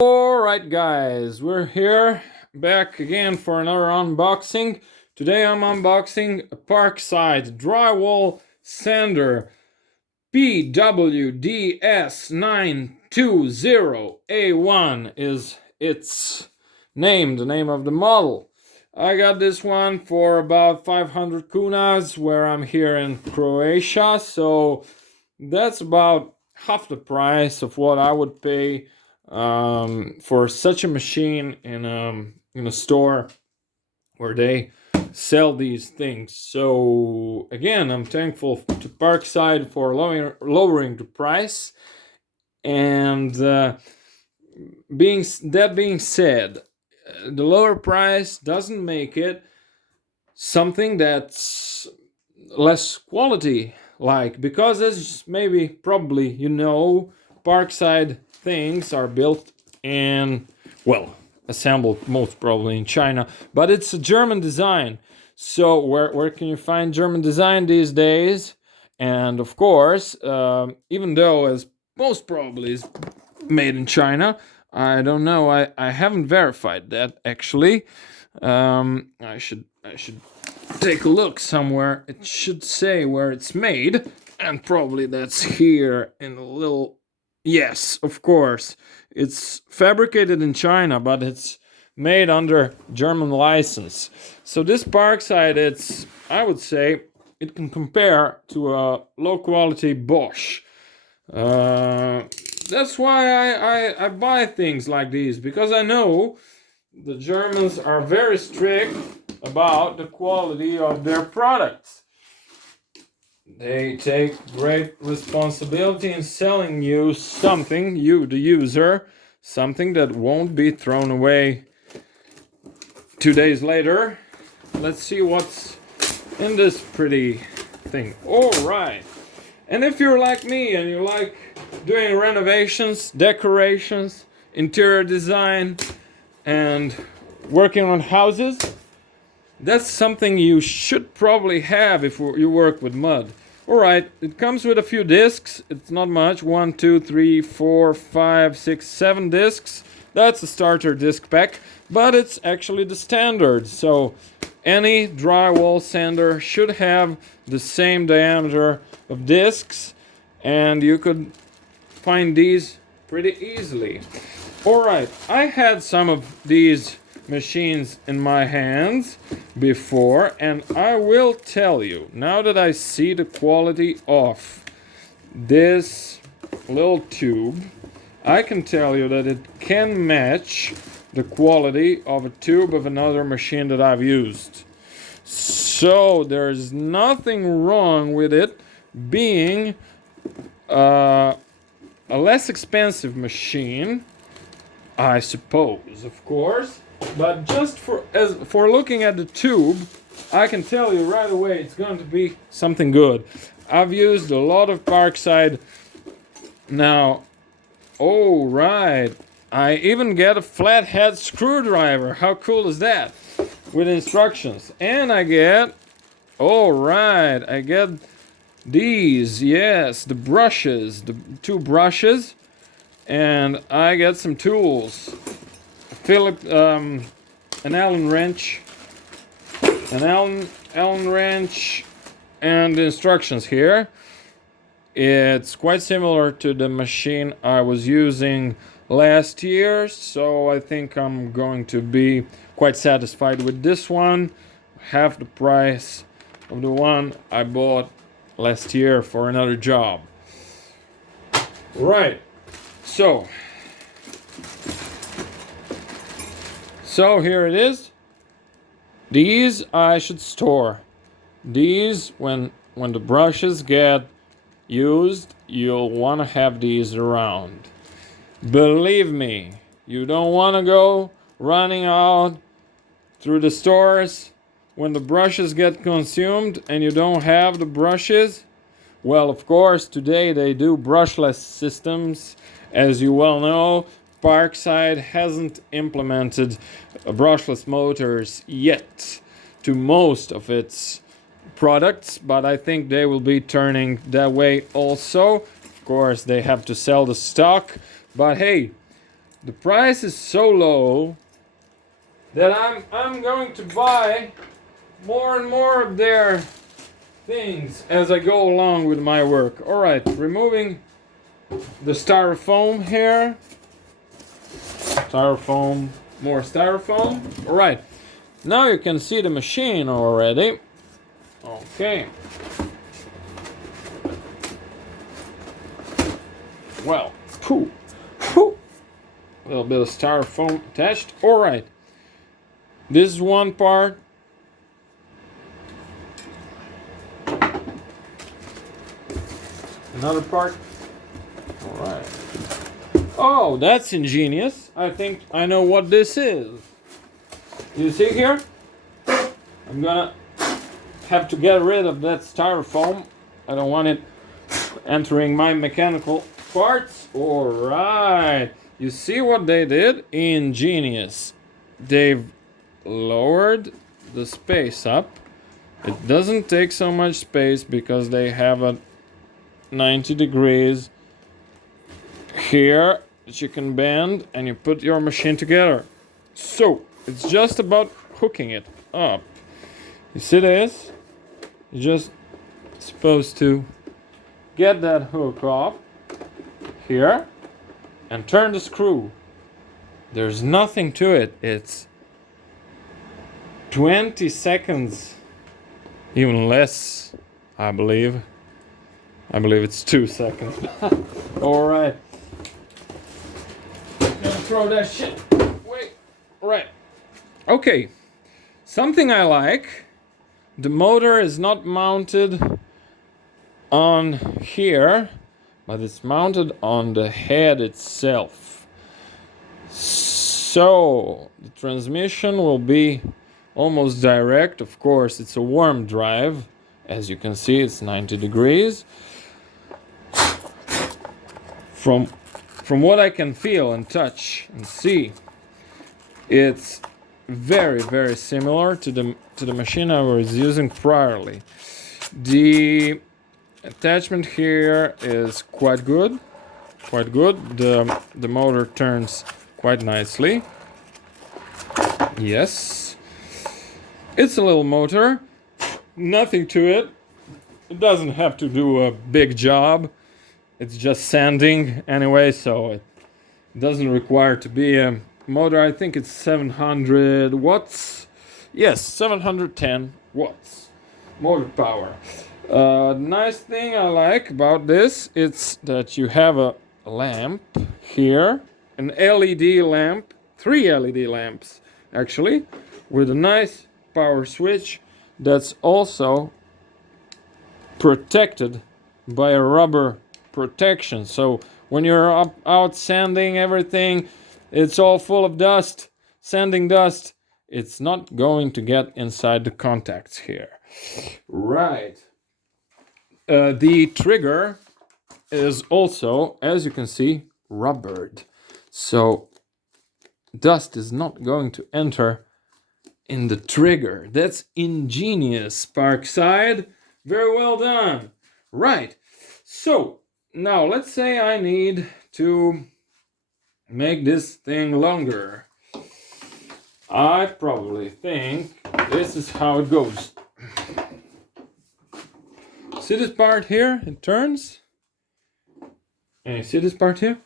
Alright guys, we're here back again for another unboxing. Today I'm unboxing a Parkside Drywall Sander PWDS 920A1 is its name, the name of the model. I got this one for about 500 kunas where I'm here in Croatia, so that's about half the price of what I would pay for such a machine in a store where they sell these things. So again, I'm thankful to Parkside for lowering the price. And being said, the lower price doesn't make it something that's less quality like, because as maybe probably Parkside things are built in, well, assembled most probably in China, but it's a German design. So where can you find German design these days? And of course, even though as most probably is made in China, I don't know. I haven't verified that actually. I should take a look somewhere. It should say where it's made, and probably that's here in a little. Yes, of course. It's fabricated in China, but it's made under German license. So this Parkside, I would say, it can compare to a low quality Bosch. That's why I buy things like these, because I know the Germans are very strict about the quality of their products. They take great responsibility in selling you something, you the user, something that won't be thrown away 2 days later. Let's see what's in this pretty thing. All right. And if you're like me and you like doing renovations, decorations, interior design, and working on houses, that's something you should probably have if you work with mud. Alright, it comes with a few discs. It's not much. 1, 2, 3, 4, 5, 6, 7 discs. That's a starter disc pack, but it's actually the standard. So any drywall sander should have the same diameter of discs, and you could find these pretty easily. Alright, I had some of these machines in my hands before, and I will tell you, now that I see the quality of this little tube, I can tell you that it can match the quality of a tube of another machine that I've used. So there's nothing wrong with it being a less expensive machine, I suppose, of course. But just for looking at the tube, I can tell you right away it's going to be something good. I've used a lot of Parkside now. Oh, right. I even get a flathead screwdriver. How cool is that? With instructions. And I get, oh, right, I get these, yes, the brushes, the 2 brushes. And I get some tools. An Allen wrench, Allen wrench, and the instructions here. It's quite similar to the machine I was using last year, so I think I'm going to be quite satisfied with this one. Half the price of the one I bought last year for another job. Right, so here it is. These I should store. These, when the brushes get used, you'll want to have these around. Believe me, you don't want to go running out through the stores when the brushes get consumed and you don't have the brushes. Well, of course, today they do brushless systems. As you well know, Parkside hasn't implemented brushless motors yet to most of its products, but I think they will be turning that way also. Of course, they have to sell the stock, but hey, the price is so low that I'm going to buy more and more of their things as I go along with my work. All right, removing the styrofoam here. Styrofoam, more styrofoam. All right, now you can see the machine already. Okay. Well, phew, phew. A little bit of styrofoam attached. All right. This is one part. Another part. All right. Oh, that's ingenious. I think I know what this is. You see here? I'm gonna have to get rid of that styrofoam. I don't want it entering my mechanical parts. All right. You see what they did? Ingenious. They've lowered the space up. It doesn't take so much space because they have a 90 degrees here that you can bend and you put your machine together. So it's just about hooking it up. You see this? You're just supposed to get that hook off here and turn the screw. There's nothing to it. It's 20 seconds, even less, I believe. I believe it's 2 seconds. All right. Gonna throw that shit. Wait. Right. Okay. Something I like. The motor is not mounted on here, but it's mounted on the head itself. So the transmission will be almost direct. Of course, it's a warm drive. As you can see, it's 90 degrees. From what I can feel and touch and see, it's very, very similar to the machine I was using priorly. The attachment here is quite good. The motor turns quite nicely. Yes. It's a little motor. Nothing to it. It doesn't have to do a big job. It's just sanding anyway, so it doesn't require to be a motor. I think it's 700 watts. Yes, 710 watts motor power. Nice thing I like about this, it's that you have a lamp here, an LED lamp, 3 LED lamps actually, with a nice power switch that's also protected by a rubber protection. So when you're out sanding everything, it's all full of dust, sanding dust, it's not going to get inside the contacts here. Right. The trigger is also, as you can see, rubbered. So dust is not going to enter in the trigger. That's ingenious, Parkside. Very well done. Right. So now let's say I need to make this thing longer. I probably think this is how it goes. See this part here? It turns. And you see this part here?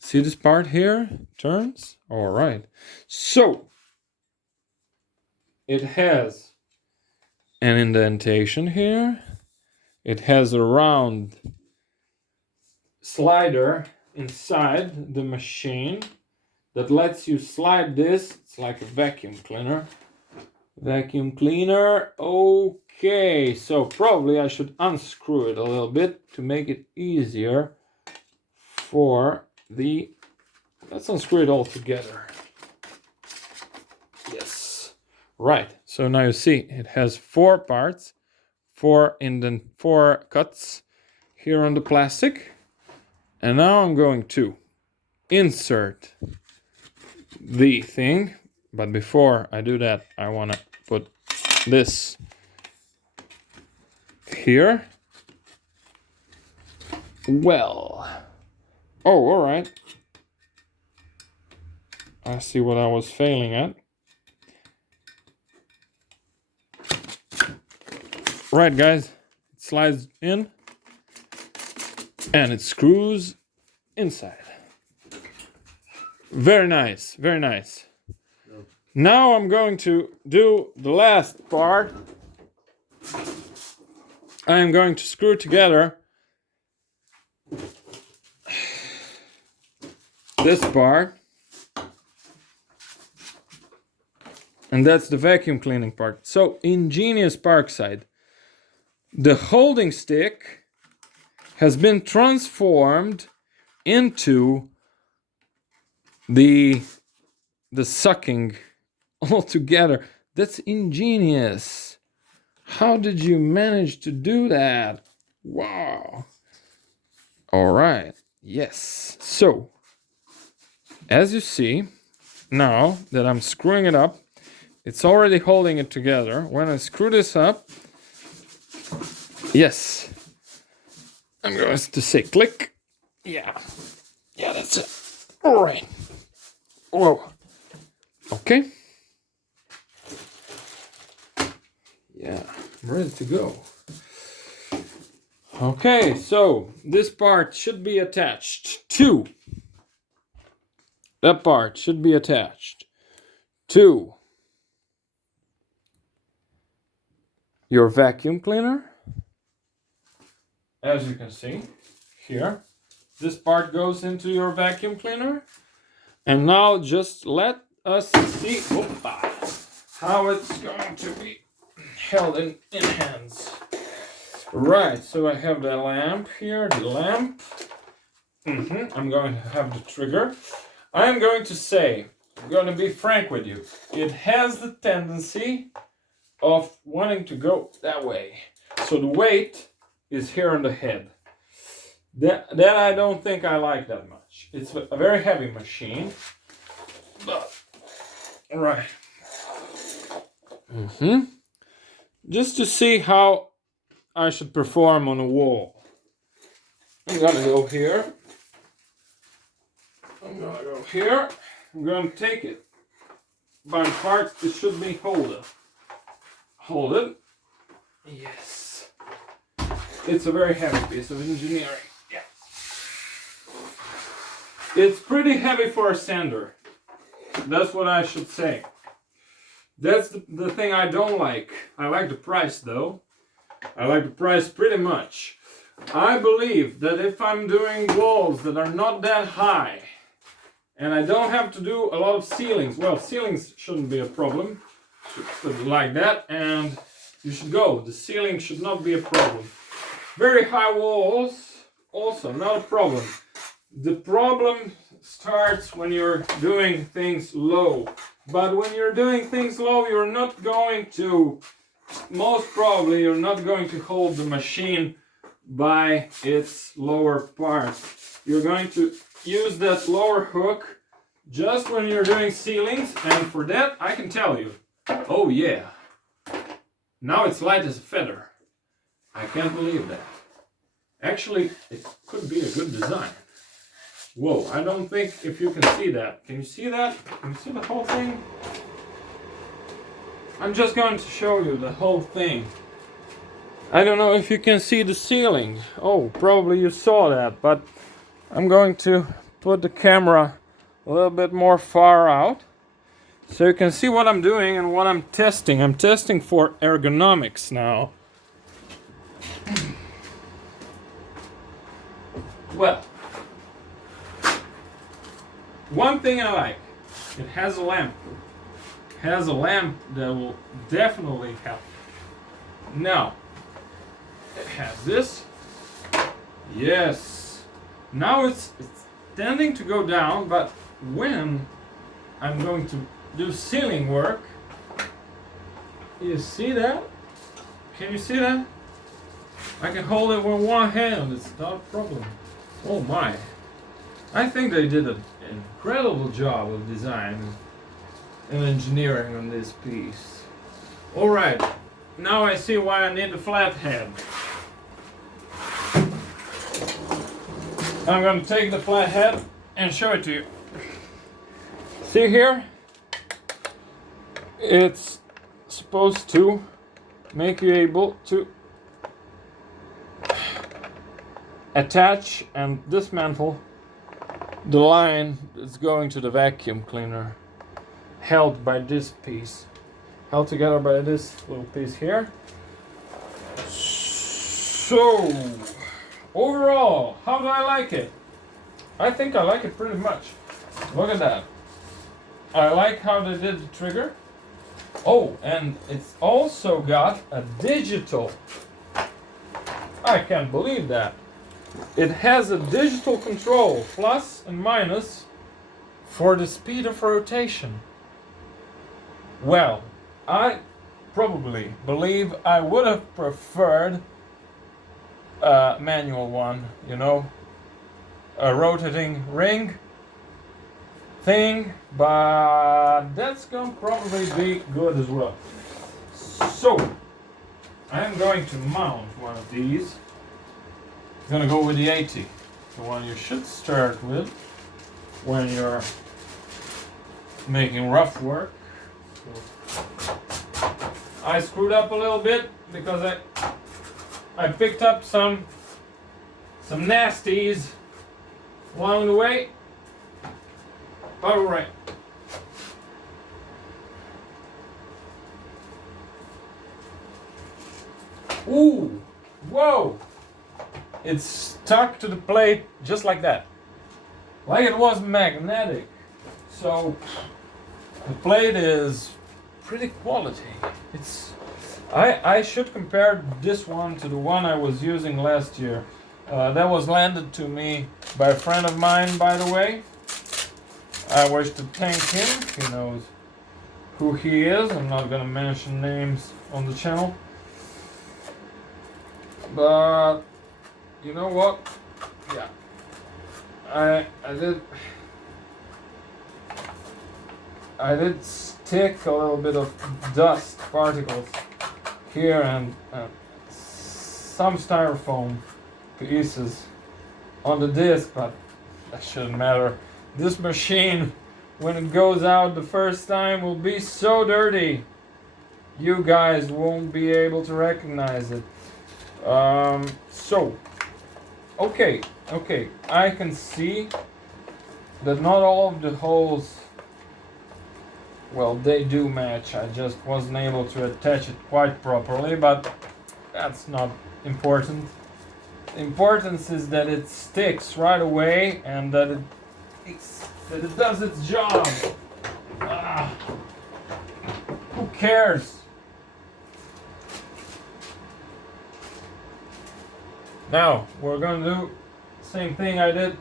See this part here? It turns. All right. So it has an indentation here. It has a round slider inside the machine that lets you slide this. It's like a vacuum cleaner. Vacuum cleaner. Okay, so probably I should unscrew it a little bit to make it easier for the... Let's unscrew it all together. Yes. Right, so now you see it has 4 parts, 4 cuts here on the plastic. And now I'm going to insert the thing. But before I do that, I want to put this here. Well. Oh, all right. I see what I was failing at. Right, guys, it slides in and it screws inside. Very nice, very nice. Now I'm going to do the last part. I am going to screw together this part, and that's the vacuum cleaning part. So ingenious Parkside. The holding stick has been transformed into the sucking altogether. That's ingenious. How did you manage to do that? Wow. All right. Yes. So, as you see, now that I'm screwing it up, it's already holding it together. When I screw this up, yes, I'm going to say click. Yeah. Yeah, that's it. All right. Whoa. Okay. Yeah, I'm ready to go. Okay, so this part should be attached to. That part should be attached to your vacuum cleaner. As you can see here, this part goes into your vacuum cleaner. And now just let us see how it's going to be held in hands. Right, so I have the lamp here, the lamp. I'm going to have the trigger. I'm going to say, I'm going to be frank with you. It has the tendency of wanting to go that way. So the weight is here on the head. That I don't think I like that much. It's a very heavy machine. But, all right. Just to see how I should perform on a wall. I'm gonna go here. I'm gonna go here. I'm gonna take it by parts. It should be hold it. Yes. It's a very heavy piece of engineering. Yeah. It's pretty heavy for a sander. That's what I should say. That's the thing I don't like. I like the price though. I like the price pretty much. I believe that if I'm doing walls that are not that high and I don't have to do a lot of ceilings, well, ceilings shouldn't be a problem. Put it like that and you should go. The ceiling should not be a problem. Very high walls, also not a problem. The problem starts when you're doing things low. But when you're doing things low, you're not going to, most probably, you're not going to hold the machine by its lower part. You're going to use that lower hook just when you're doing ceilings, and for that, I can tell you, oh yeah, now it's light as a feather. I can't believe that. Actually, it could be a good design. Whoa, I don't think if you can see that. Can you see that? Can you see the whole thing? I'm just going to show you the whole thing. I don't know if you can see the ceiling. Oh, probably you saw that, but I'm going to put the camera a little bit more far out so you can see what I'm doing and what I'm testing. I'm testing for ergonomics now. Well, one thing I like, it has a lamp. It has a lamp that will definitely help. Now, it has this. Yes. Now it's tending to go down, but when I'm going to do ceiling work, you see that? Can you see that? I can hold it with one hand, it's not a problem. Oh my. I think they did an incredible job of design and engineering on this piece. Alright, now I see why I need a flat head. I'm going to take the flat head and show it to you. See here? It's supposed to make you able to attach and dismantle the line that's going to the vacuum cleaner, held by this piece, held together by this little piece here. So overall, how do I like it? I think I like it pretty much. Look at that. I like how they did the trigger. Oh, and it's also got a digital. I can't believe that. It has a digital control, plus and minus, for the speed of rotation. Well, I probably believe I would have preferred a manual one, you know, a rotating ring thing, but that's gonna probably be good as well. So I'm going to mount one of these. I'm gonna go with the 80, the one you should start with when you're making rough work. So I screwed up a little bit because I picked up some nasties along the way. All right. Ooh, whoa! It's stuck to the plate just like that. Like it was magnetic. So the plate is pretty quality. I should compare this one to the one I was using last year. That was landed to me by a friend of mine, by the way. I wish to thank him. He knows who he is. I'm not gonna mention names on the channel. But you know what? Yeah. I did stick a little bit of dust particles here and some styrofoam pieces on the disc, but that shouldn't matter. This machine, when it goes out the first time, will be so dirty you guys won't be able to recognize it. So okay, I can see that not all of the holes, well, they do match. I just wasn't able to attach it quite properly, but that's not important. The importance is that it sticks right away and that it does its job. Who cares? Now we're gonna do the same thing I did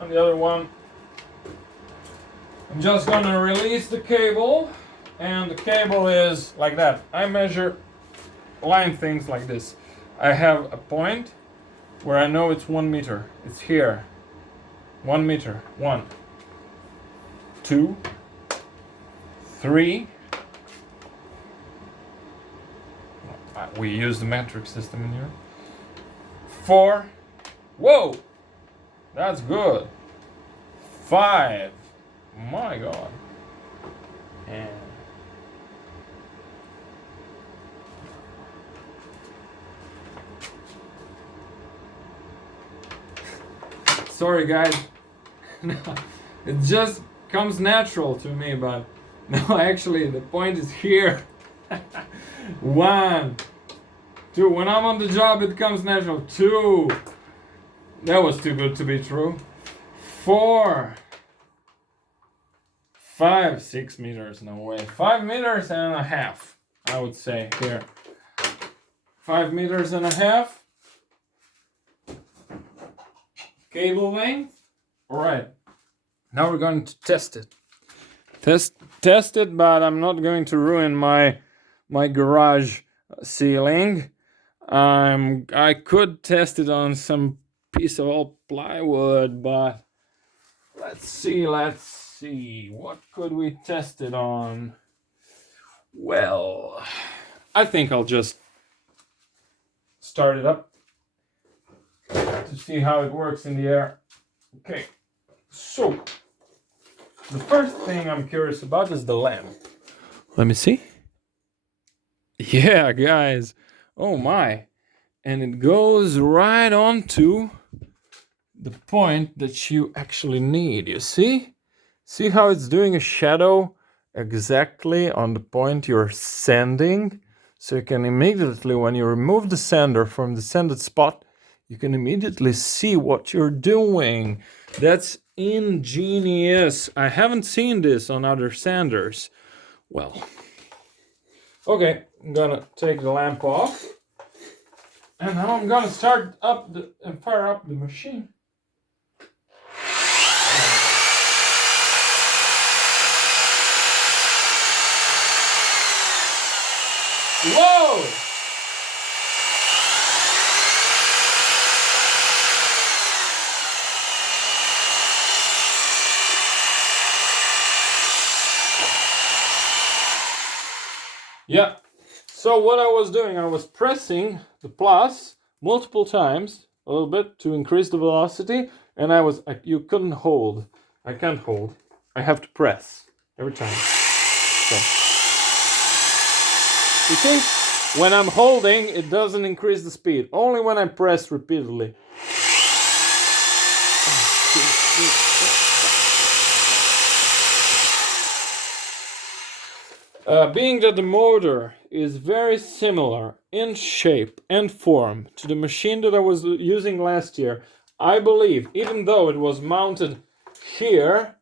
on the other one. I'm just gonna release the cable, and the cable is like that. I measure line things like this. I have a point where I know it's 1 meter. It's here. 1 meter. 1, 2, 3. We use the metric system in here. 4. Whoa! That's good. 5. My God. And sorry guys. It just comes natural to me, but no, actually the point is here. 1, 2. When I'm on the job, it comes natural. 2. That was too good to be true. 4. 5, 6 meters, no way. 5 meters and a half, I would say here. 5 meters and a half. Cable length. All right. Now we're going to test it. Test it, but I'm not going to ruin my garage ceiling. I could test it on some piece of old plywood, but let's see. What could we test it on? Well, I think I'll just start it up to see how it works in the air. Okay, so the first thing I'm curious about is the lamp. Let me see. Yeah, guys. Oh my. And it goes right on to the point that you actually need. You see? See how it's doing a shadow exactly on the point you're sanding? So you can immediately, when you remove the sander from the sanded spot, you can immediately see what you're doing. That's ingenious. I haven't seen this on other sanders. Well, okay, I'm gonna take the lamp off. And now I'm gonna start up and fire up the machine. Whoa! Yeah. So what I was doing, I was pressing the plus multiple times, a little bit to increase the velocity, and you couldn't hold. I can't hold. I have to press every time. So. You see, when I'm holding, it doesn't increase the speed. Only when I press repeatedly. Being that the motor is very similar in shape and form to the machine that I was using last year, I believe, even though it was mounted here,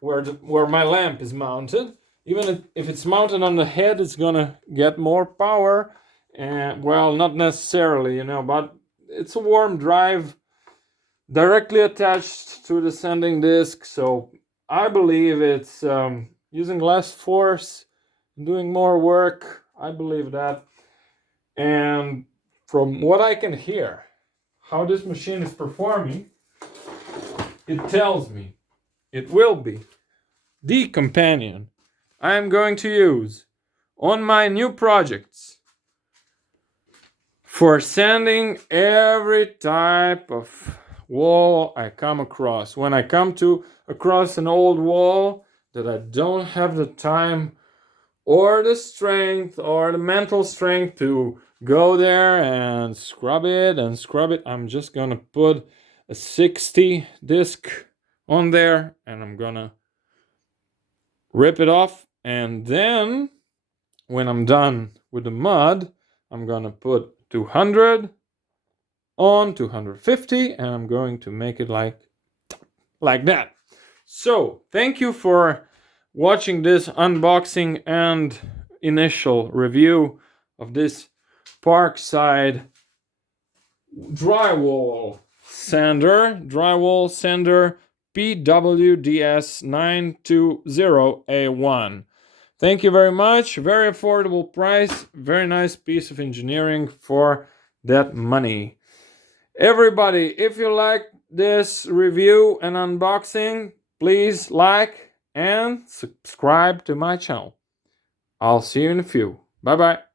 where my lamp is mounted, even if it's mounted on the head, it's gonna get more power. And well, not necessarily, but it's a warm drive directly attached to the sanding disc, so I believe it's using less force, doing more work. I believe that. And from what I can hear, how this machine is performing, it tells me it will be the companion I am going to use on my new projects for sanding every type of wall I come across. When I come across an old wall that I don't have the time or the strength or the mental strength to go there and scrub it, I'm just gonna put a 60 disc on there and I'm gonna rip it off, and then when I'm done with the mud, I'm gonna put 200 on 250 and I'm going to make it like that. So thank you for watching this unboxing and initial review of this Parkside drywall sander PWDS 920A1. Thank you very much. Very affordable price. Very nice piece of engineering for that money. Everybody, if you like this review and unboxing, please like and subscribe to my channel. I'll see you in a few. Bye bye.